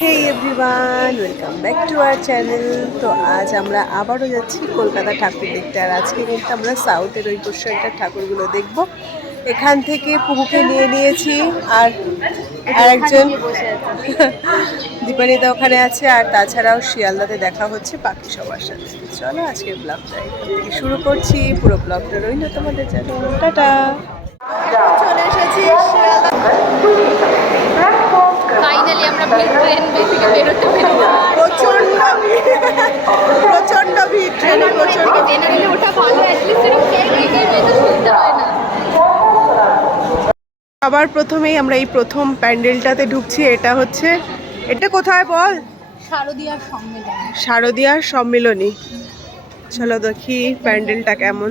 Hey everyone, welcome back to our channel. তো আজ আমরা আবারও যাচ্ছি কলকাতা ঠাকুর দেখতে। আর আজকে কিন্তু আমরা সাউথের ওই পোর্শনটার ঠাকুরগুলো দেখব। এখান থেকে পুকুকে নিয়ে নিয়েছি আর একজন দীপানিতা ওখানে আছে, আর তাছাড়াও শিয়ালদাতে দেখা হচ্ছে বাকি সবার সাথে। চলো আজকের ব্লগটা এখান থেকে শুরু করছি। পুরো ব্লগটা রইল তোমাদের জন্য। টাটা। চলে এসেছি শিয়ালদা। ফাইনালি আমরা ট্রেন থেকে বেরোতে পেরেছি। প্রচন্ড ভিড় ট্রেনে, প্রচন্ড ট্রেনে ওটা ভালো, অ্যাটলিস্ট এরকম তো শুনতে হয় না। আবার প্রথমেই আমরা এই প্রথম প্যান্ডেলটাতে ঢুকছি। এটা কোথায় বল? শারদীয়ার সম্মেলন। শারদীয়ার সম্মিলনী। চলো দেখি প্যান্ডেলটা কেমন।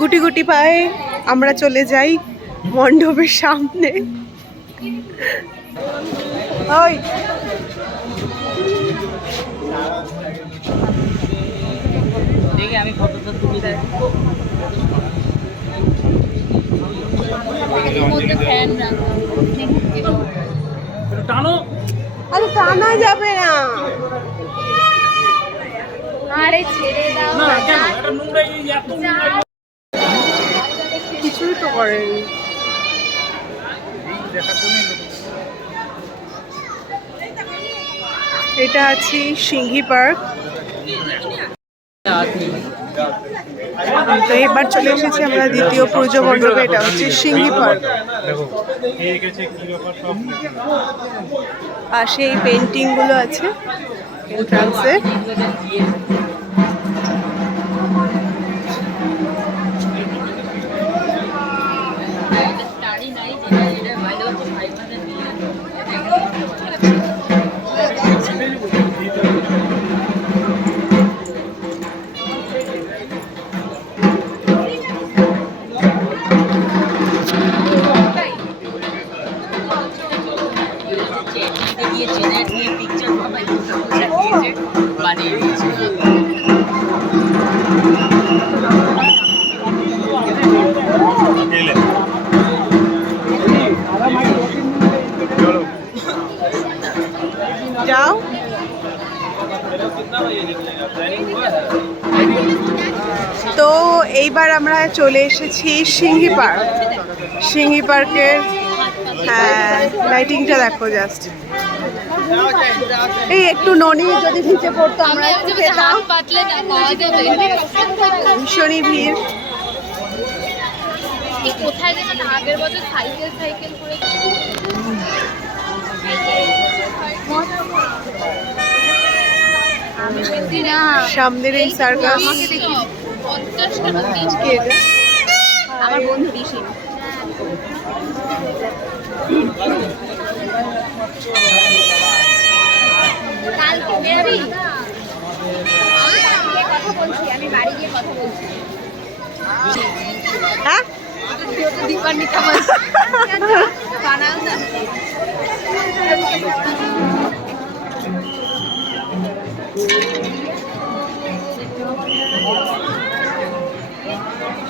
গুটি গুটি পায়ে আমরা চলে যাই মণ্ডপের সামনে। ওই আমি ফটোটা তুলে দেয়। আরে টানা যাবে না। আরে ছেড়ে দাও না, কিছুই তো করেনি। এটা আছি সিংহি পার্ক। তো এবার চলে এসেছি আমরা দ্বিতীয় পুজো মণ্ডপে। এটা হচ্ছে সিংহি পার্ক। পাশে এই পেন্টিং গুলো আছে এন্ট্রান্সে। যাও। তো এইবার আমরা চলে এসেছি সিংহি পার্ক। সিংহি পার্কের লাইটিংটা দেখো জাস্ট। এই একটু ননি যদি ভিজে পড়তো আমরা একটু যেতাম। ভীষণই ভিড়। কোথায় যেন আগের বছর সাইকেল করে সামনের এই সার্কাস। আমার বন্ধু ঋষি। কালকে বেরোবি? কথা বলছি, আমি বাড়ি গিয়ে কথা বলছি। হ্যাঁ দীপান্বিতা বানাও না।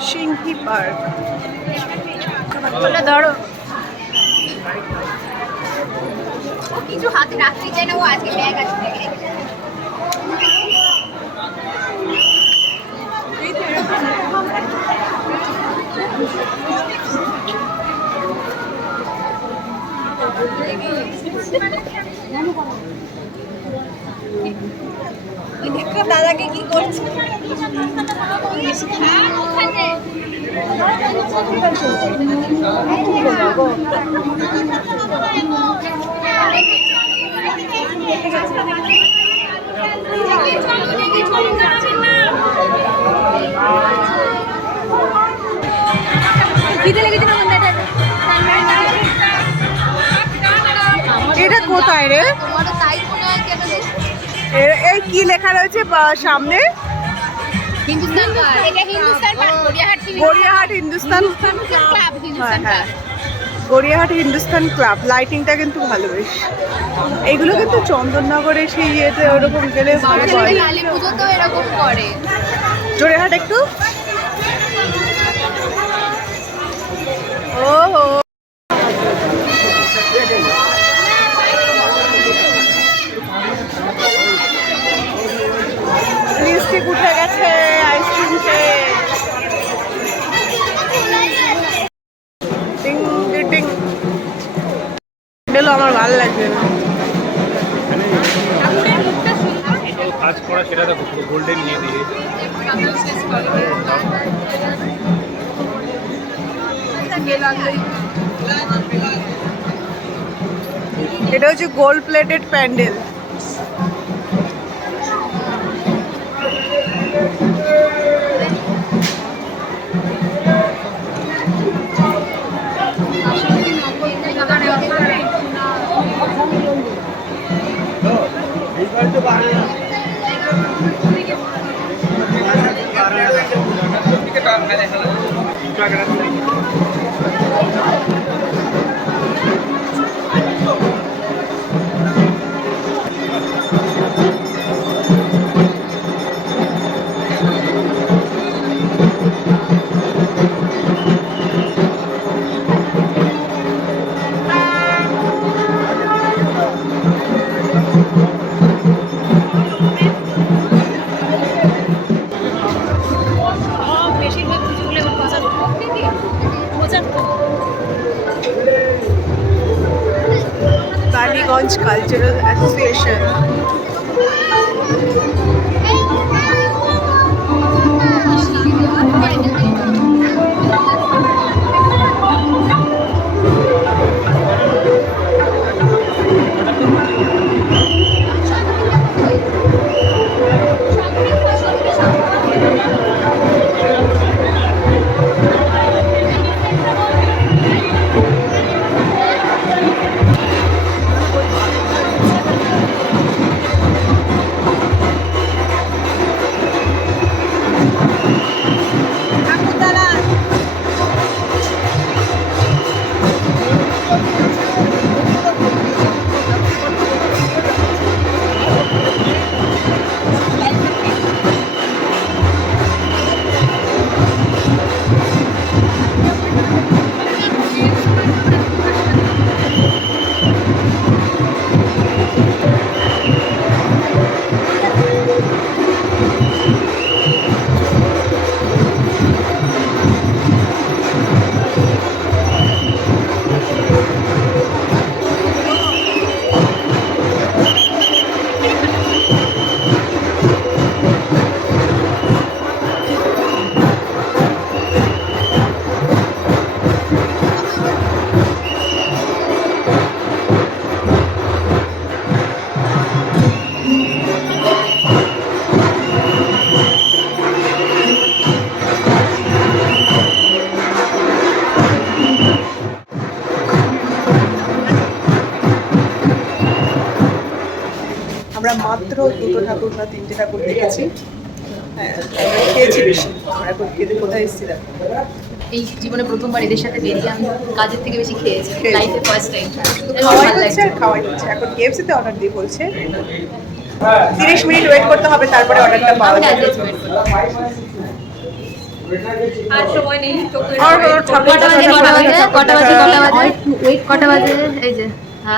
সিংহি পার্ক। ধরো ও কিছু হাতে রাখতে চায় না, ও আজকে ব্যাগ আছে ব্যাগে রেখে যায়। দেখো দাদাকে কি করছে। এটা কোথায় রে? এই কি লেখা রয়েছে সামনে? গড়িয়াহাট হিন্দুস্তান ক্লাব। হ্যাঁ, গড়িয়াহাট হিন্দুস্তান ক্লাব। লাইটিংটা কিন্তু ভালো বেশ। এইগুলো কিন্তু চন্দননগরে সেই ইয়েতে ওরকম গেলে ভালো হয়। কালী পুজো তো এরকম করে। জোড়েহাট একটু। ও আমার ভালো লাগছে না। ঠাকুরের মুখটা সুন্দর। এটাও কাজ করা, সেটা দেখো পুরো গোল্ডেন নিয়ে দিয়ে এটা হচ্ছে গোল্ড প্লেটেড প্যান্ডেল। বেশিরভাগ পুজোগুলো এবার প্রচার বালিগঞ্জ কালচারাল অ্যাসোসিয়েশন। আমরা মাত্র দুটো ঠাকুর না তিনটে ঠাকুর দেখেছি। হ্যাঁ, আমরা খেয়েছি বেশি। আমরা এখন খেতে কোথায় এসেছিলাম? এই জীবনে প্রথমবার এদের সাথে বেরিয়ে আমি কাজের থেকে বেশি খেয়েছি, লাইফে ফার্স্ট টাইম। খাওয়াই হচ্ছে আর খাওয়াই হচ্ছে। এখন কেএফসিতে অর্ডার দিয়ে বলছে 30 মিনিট ওয়েট করতে হবে, তারপরে অর্ডারটা পাওয়া যাবে। আর সময় নেই তো। আর কটা বাজে? এই যে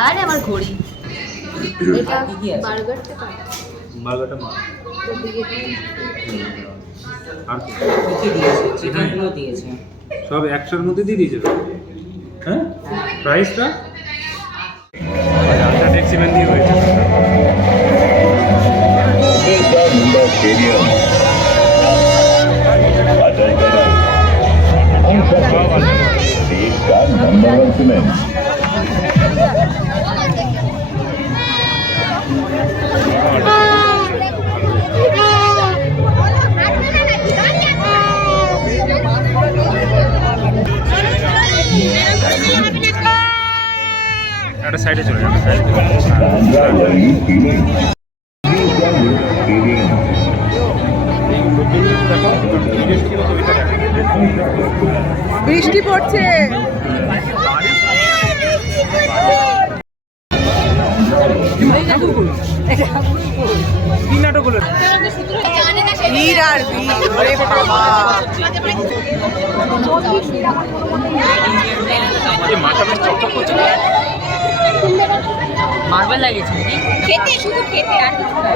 আরে আমার ঘড়ি। এটা বার্গারটা বার্গারটা মা আর চিকেনগুলো দিয়েছে সব একশোর মধ্যে দিয়ে দিয়েছে তো। হ্যাঁ, প্রাইসটা আচ্ছা ট্যাক্সিম্যান দিয়ে হয়েছে। स्टेडियम अजय कदम देश का नंबर 1 सीमेंट একটা সাইডে চলে যাবে। বৃষ্টি পড়ছে। কি নাটক হলো? ভিড় আর ভিড়, ওরে বাবা। এই মাথা বেশ চকচক করছে। মার্বেল লাগিয়েছে খেতে, শুধু খেতে আর কিছু না।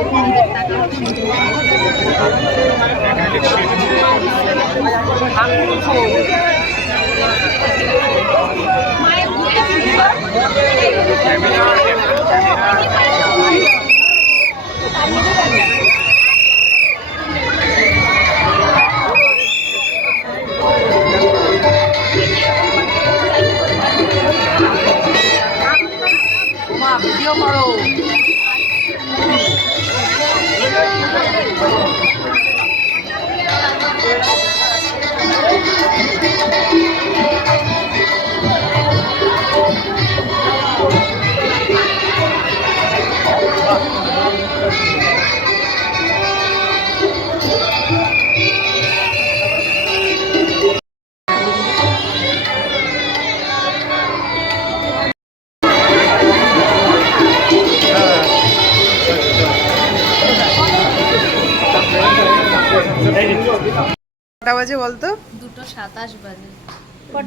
কটা বাজে বলতো? 2:27 বাজে।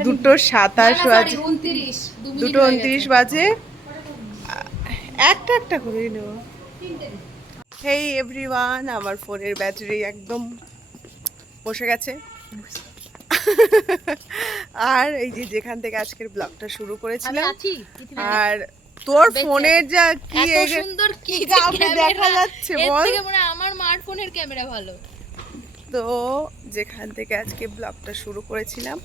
2:27 বাজে। 29 2:29 বাজে। একটা করে নেব। হেই এভরিওয়ান, আমার ফোনের ব্যাটারি একদম বসে গেছে। আর এই যে যেখান থেকে আজকের ব্লগটা শুরু করেছিলাম, আর তোর ফোনের যা কি সুন্দর কি কাউকে দেখা যাচ্ছে বল। আমার মার ফোনের ক্যামেরা ভালো। তো যেখান থেকে আজকে ব্লগটা শুরু করেছিলাম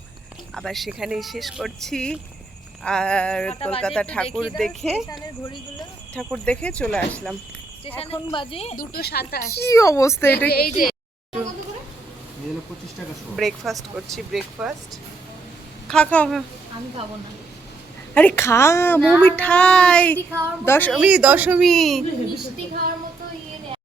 আবার সেখানেই শেষ করছি। আর কলকাতা ঠাকুর দেখে চলে আসলাম। এখন বাজে 2:27। কি অবস্থা এটা? এই যে ব্রেকফাস্ট করছি, ব্রেকফাস্ট। খা খা খা। আমি খাবো না। আরে খা, মৌ মিঠাই। মিষ্টি খাওয়ার মতো দশমী। মিষ্টি